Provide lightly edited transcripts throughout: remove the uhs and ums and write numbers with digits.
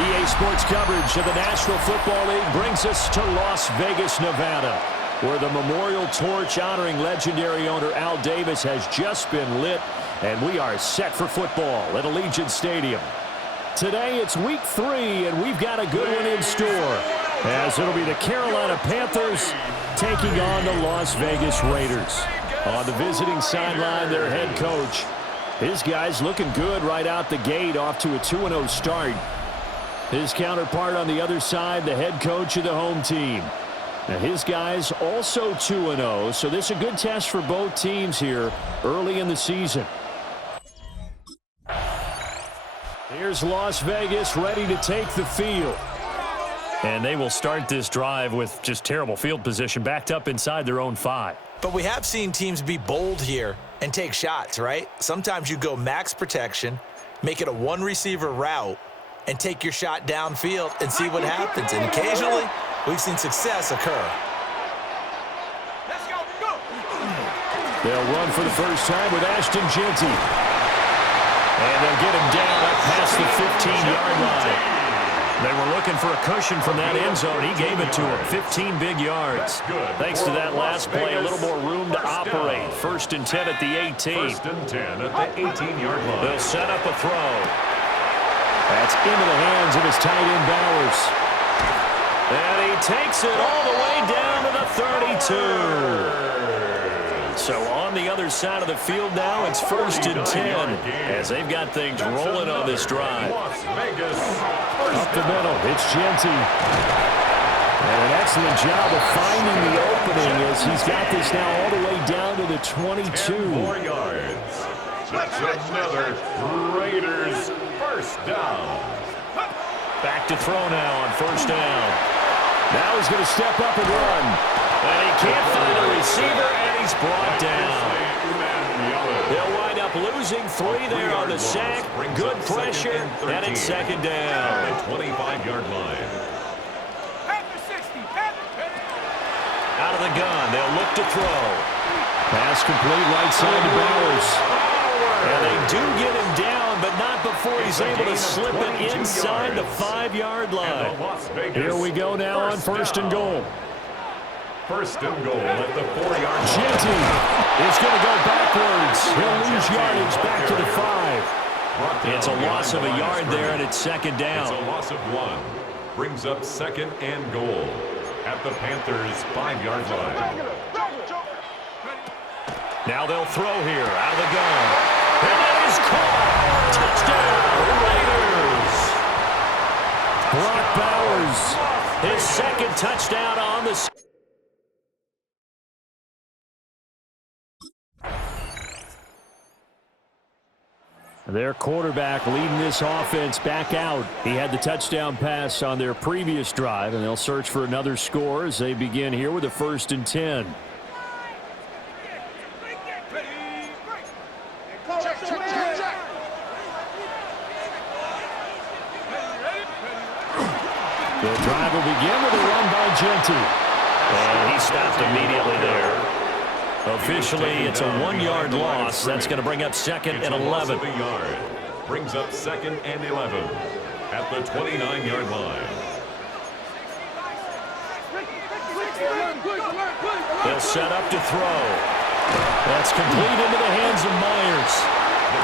EA Sports coverage of the National Football League brings us to Las Vegas, Nevada, where the memorial torch honoring legendary owner Al Davis has just been lit, and we are set for football at Allegiants Stadium. Today it's week 3, and we've got a good one in store, as it'll be the Carolina Panthers taking on the Las Vegas Raiders. On the visiting sideline, their head coach. His guys looking good right out the gate, off to a 2-0 start. His counterpart on the other side, the head coach of the home team. Now his guys also 2-0, so this is a good test for both teams here early in the season. Here's Las Vegas ready to take the field. And they will start this drive with just terrible field position, backed up inside their own 5. But we have seen teams be bold here and take shots, right? Sometimes you go max protection, make it a one-receiver route, and take your shot downfield and see what happens. And occasionally, we've seen success occur. Let's go, go. They'll run for the first time with Ashton Jeanty. And they'll get him down up past the 15-yard line. They were looking for a cushion from that end zone. He gave it to him. 15 big yards. Thanks to that last play, a little more room to operate. 1st and 10 at the 18. 1st and 10 at the 18-yard line. They'll set up a throw. That's into the hands of his tight end, Bowers. And he takes it all the way down to the 32. So on the other side of the field now, it's 1st and 10 as they've got things rolling on this drive. Up the middle, it's Jeanty. And an excellent job of finding the opening as he's got this now all the way down to the 22. 10 more yards. That's another Raiders first down. Back to throw now on 1st down. Now he's going to step up and run. And he can't find a receiver, and he's brought down. They'll wind up losing 3 there on the sack. Good pressure, and it's 2nd down. 25-yard line. Out of the gun, they'll look to throw. Pass complete right side to Bowers. And they do get him down, but not before he's able to slip it inside the 5-yard line. Here we go now on 1st and goal. 1st and goal at the 4-yard line. Jeanty is going to go backwards. He'll lose yardage back to the 5. It's a loss of a yard there, and it's 2nd down. It's a loss of 1. Brings up 2nd and goal at the Panthers' 5-yard line. Now they'll throw here out of the gun. And that is caught. Touchdown, Raiders. Brock Bowers, his 2nd touchdown on the season. Their quarterback leading this offense back out. He had the touchdown pass on their previous drive, and they'll search for another score as they begin here with a 1st and 10. The drive will begin with a run by Jeanty. And he stopped immediately there. Officially, it's a 1-yard loss. That's going to bring up 2nd and 11. Brings up 2nd and 11 at the 29-yard line. They'll set up to throw. That's complete into the hands of Myers.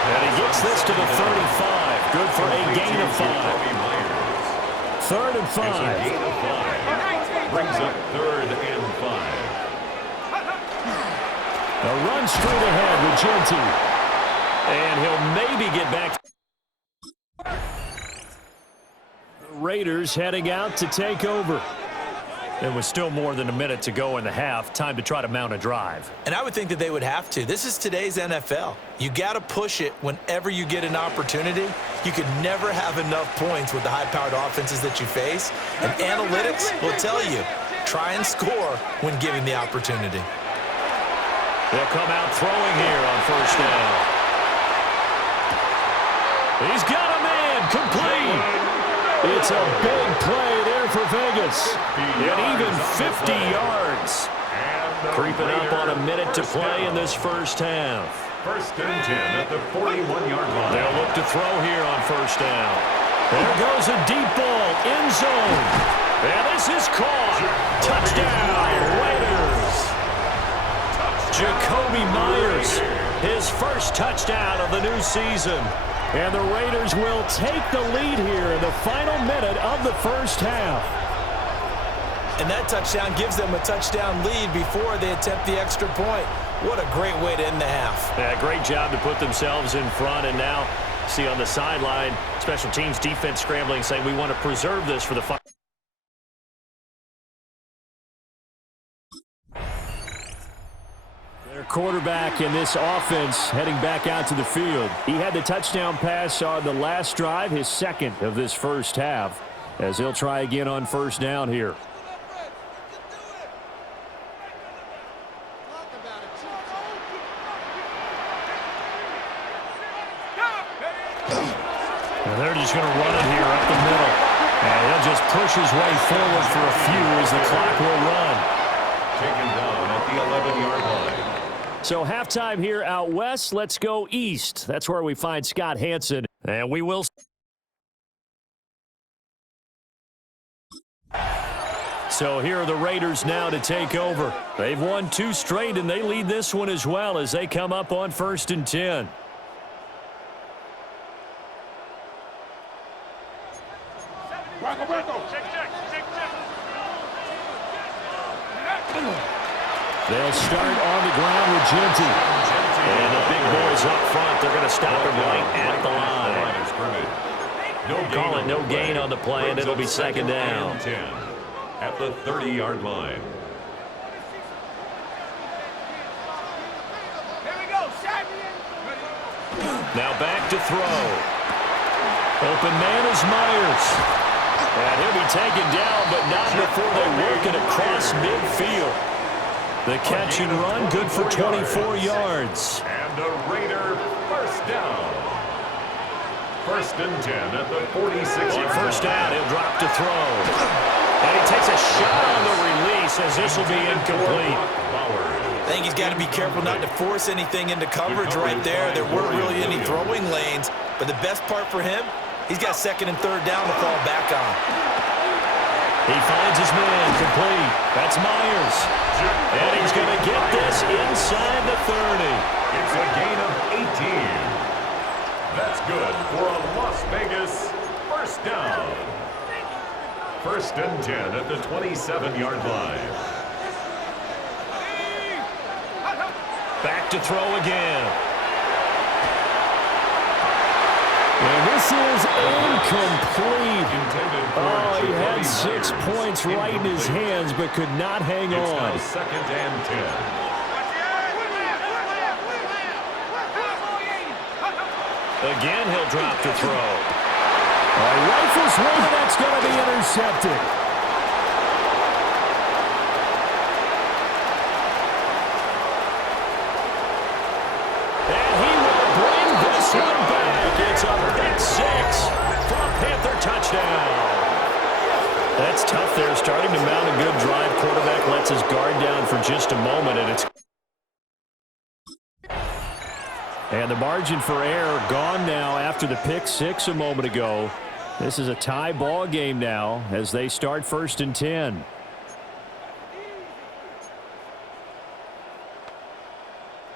And he gets this to the 35. Good for a gain of 5. 3rd and 5. Brings up 3rd and 5. A run straight ahead with Jeanty. And he'll maybe get back. Raiders heading out to take over. There was still more than a minute to go in the half. Time to try to mount a drive. And I would think that they would have to. This is today's NFL. You got to push it whenever you get an opportunity. You could never have enough points with the high-powered offenses that you face. And analytics will tell you, try and score when given the opportunity. They'll come out throwing here on 1st down. He's got a man complete. It's a big play there for Vegas. And even 50 yards. Creeping up on a minute to play in this first half. 1st and 10 at the 41-yard line. They'll look to throw here on 1st down. There goes a deep ball, end zone. And this is caught. Touchdown, Raiders. Jacoby Myers, his first touchdown of the new season. And the Raiders will take the lead here in the final minute of the first half. And that touchdown gives them a touchdown lead before they attempt the extra point. What a great way to end the half. Yeah, great job to put themselves in front. And now, see on the sideline, special teams defense scrambling, saying we want to preserve this for the final. Their quarterback in this offense heading back out to the field. He had the touchdown pass on the last drive, his second of this first half, as he'll try again on first down here. And they're just going to run it here up the middle. And he'll just push his way forward for a few as the clock will run. Taken down at the 11-yard line. So halftime here out west. Let's go east. That's where we find Scott Hanson. And we will. So here are the Raiders now to take over. They've won 2 straight, and they lead this one as well as they come up on 1st and 10. They'll start on the ground with Genty. And the big boys up front, they're going to stop him right at the line. Call it no gain on the play, and it'll be second down. 10 at the 30-yard line. Here we go, set. Now back to throw. Open man is Myers. And he'll be taken down, but not before they work it across midfield. The catch and run, good for 24 yards. And a Raider first down. 1st and 10 at the 46-yard line. On first down, he'll drop to throw. And he takes a shot on the release as this will be incomplete. I think he's got to be careful not to force anything into coverage right there. There weren't really any throwing lanes, but the best part for him, he's got 2nd and 3rd down to fall back on. He finds his man complete. That's Myers. And he's going to get this inside the 30. It's a gain of 18. That's good for a Las Vegas first down. 1st and 10 at the 27-yard line. Back to throw again. And this is incomplete. Oh, he had 6 points right in his hands, but could not hang on. It's now 2nd and 10. Again, he'll drop to throw. Rifles one, that's going to be intercepted. And he will bring this one back. It's a pick 6 for a Panther touchdown. That's tough there, starting to mount a good drive. Quarterback lets his guard down for just a moment, and the margin for error gone now after the pick 6 a moment ago. This is a tie ball game now as they start 1st and 10.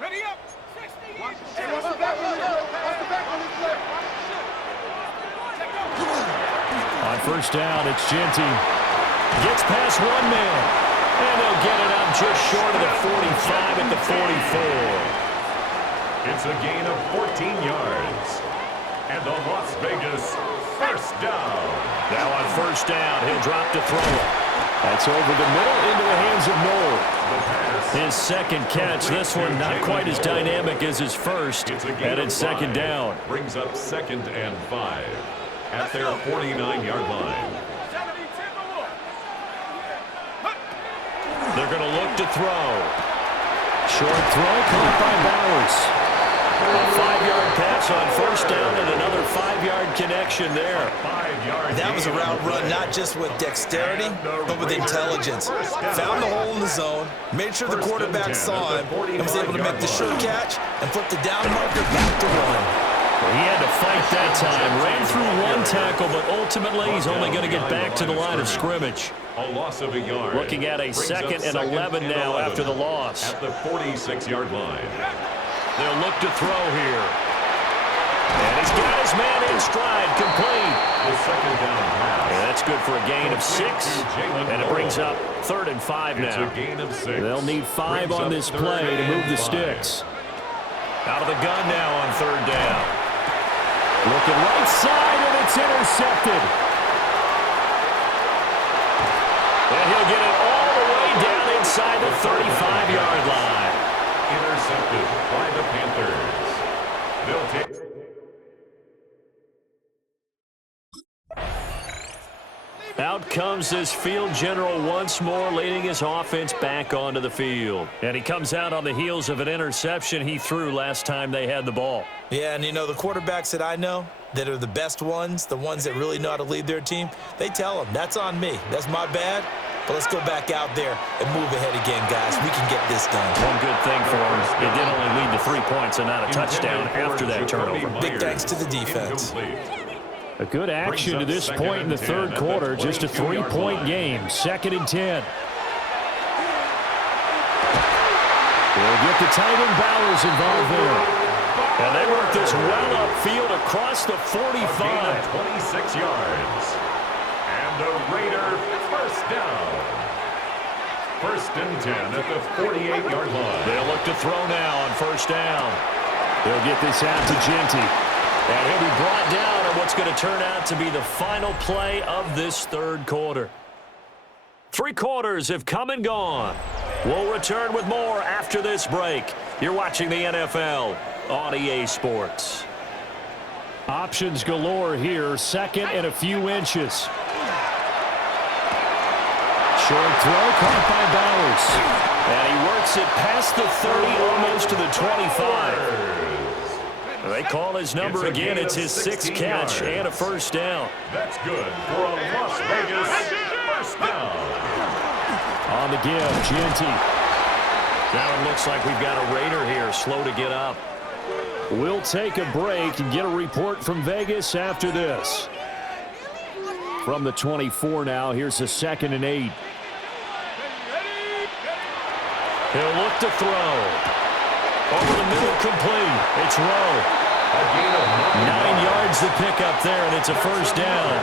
Ready up. 60. On first down, it's Genty. Gets past one man. And they'll get it up just short of the 45 at the 44. It's a gain of 14 yards. And the Las Vegas first down. Now on first down, he'll drop to throw. That's over the middle into the hands of Noel. His second catch. This one not quite as dynamic as his first. And it's 2nd down. Brings up 2nd and 5 at their 49-yard line. They're going to look to throw. Short throw caught by Bowers. A 5-yard pass on first down and another 5-yard connection there. That was a route run not just with dexterity, but with intelligence. Found the hole in the zone, made sure the quarterback saw him, and was able to make the sure catch and flip the down marker back to 1. Well, he had to fight that time. Ran through one tackle, but ultimately he's only going to get back to the line of scrimmage. A loss of a yard. Looking at a second and 11 now after the loss. At the 46-yard line. They'll look to throw here. And he's got his man in stride, complete. The second down pass. And that's good for a gain of 6. And it brings up 3rd and 5 now. It's a gain of 6. They'll need 5 on this play to move the sticks. Out of the gun now on 3rd down. Looking right side, and it's intercepted. And he'll get it all the way down inside the 35-yard line. Intercepted by the Panthers. They'll take... Out comes this field general once more, leading his offense back onto the field. And he comes out on the heels of an interception he threw last time they had the ball. Yeah, and you know, the quarterbacks that I know that are the best ones, the ones that really know how to lead their team, they tell them, that's on me. That's my bad. But let's go back out there and move ahead again, guys. We can get this done. One good thing for him, it did only lead to 3 points and not a touchdown after that turnover. Big thanks to the defense. A good action to this point in the 3rd quarter. Just a 3-point game. 2nd and 10. They'll get the tight end Bowers involved there. And they work this well upfield across the 45. 26 yards. And a Raider first down. 1st and 10 at the 48-yard line. They'll look to throw now on 1st down. They'll get this out to Genty. And he'll be brought down on what's going to turn out to be the final play of this 3rd quarter. 3 quarters have come and gone. We'll return with more after this break. You're watching the NFL on EA Sports. Options galore here. 2nd and a few inches. Short throw caught by Bowers. And he works it past the 30, almost to the 25. They call his number again. It's his 6th catch and a 1st down. That's good for a Las Vegas first down. On the give, Genty. Now it looks like we've got a Raider here, slow to get up. We'll take a break and get a report from Vegas after this. From the 24 now, here's a 2nd and 8. He'll look to throw. Over the middle, complete. It's Rowe. A gain of 9 yards to pick up there, and it's a 1st down.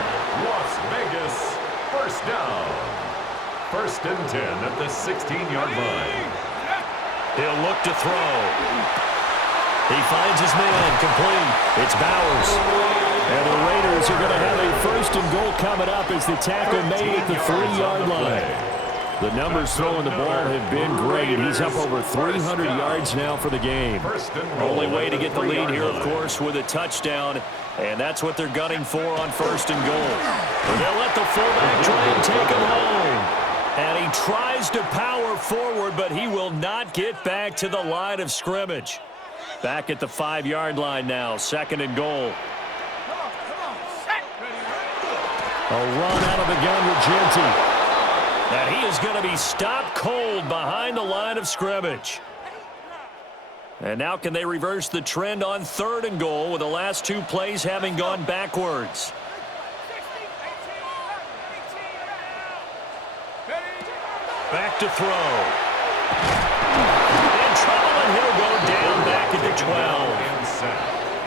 Las Vegas first down. 1st and 10 at the 16-yard line. He'll look to throw. He finds his man, complete. It's Bowers. And the Raiders are going to have a 1st and goal coming up as the tackle made at the 3-yard line. The numbers throwing the ball have been great. He's up over 300 yards now for the game. Only way to get the lead here, of course, with a touchdown. And that's what they're gunning for on 1st and goal. They'll let the fullback try and take him home. And he tries to power forward, but he will not get back to the line of scrimmage. Back at the 5-yard line now, 2nd and goal. A run out of the gun with Genty. And he is going to be stopped cold behind the line of scrimmage. And now can they reverse the trend on 3rd and goal with the last 2 plays having gone backwards? Back to throw. In trouble, and he'll go down back at the 12.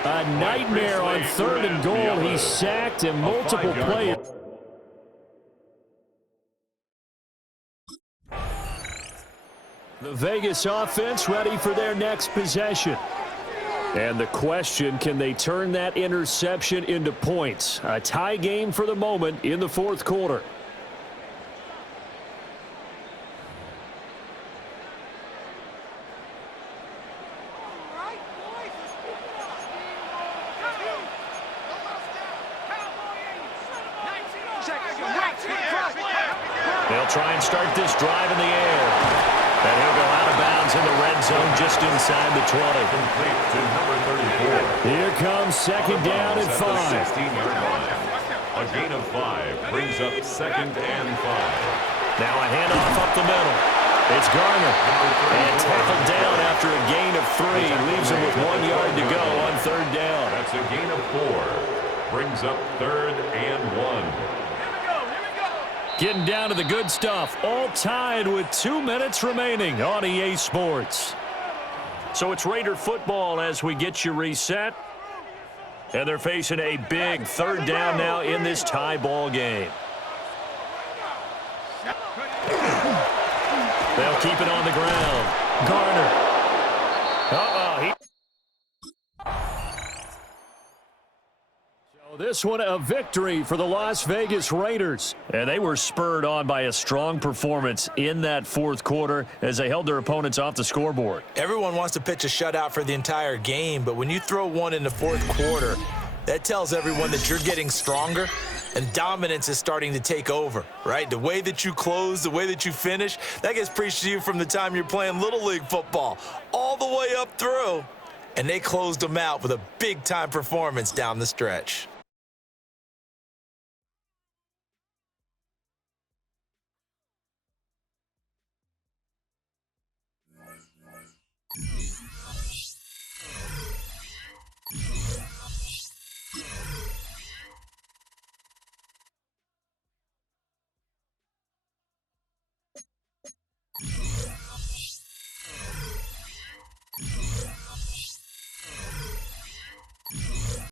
A nightmare on 3rd and goal. He's sacked and multiple players. The Vegas offense ready for their next possession. And the question, can they turn that interception into points? A tie game for the moment in the 4th quarter. They'll try and start this drive in the air. And he'll go out of bounds in the red zone just inside the 20. Complete to number 34. Here comes 2nd down and 5. 16-yard line. A gain of 5 brings up 2nd and 5. Now a handoff up the middle. It's Garner. And tackled down after a gain of 3. Leaves him with 1 yard to go on 3rd down. That's a gain of 4. Brings up 3rd and 1. Getting down to the good stuff. All tied with 2 minutes remaining on EA Sports. So it's Raider football as we get you reset. And they're facing a big 3rd down now in this tie ball game. They'll keep it on the ground. Garner. This one a victory for the Las Vegas Raiders. And they were spurred on by a strong performance in that 4th quarter as they held their opponents off the scoreboard. Everyone wants to pitch a shutout for the entire game, but when you throw one in the 4th quarter, that tells everyone that you're getting stronger and dominance is starting to take over, right? The way that you close, the way that you finish, that gets preached to you from the time you're playing Little League football all the way up through. And they closed them out with a big-time performance down the stretch.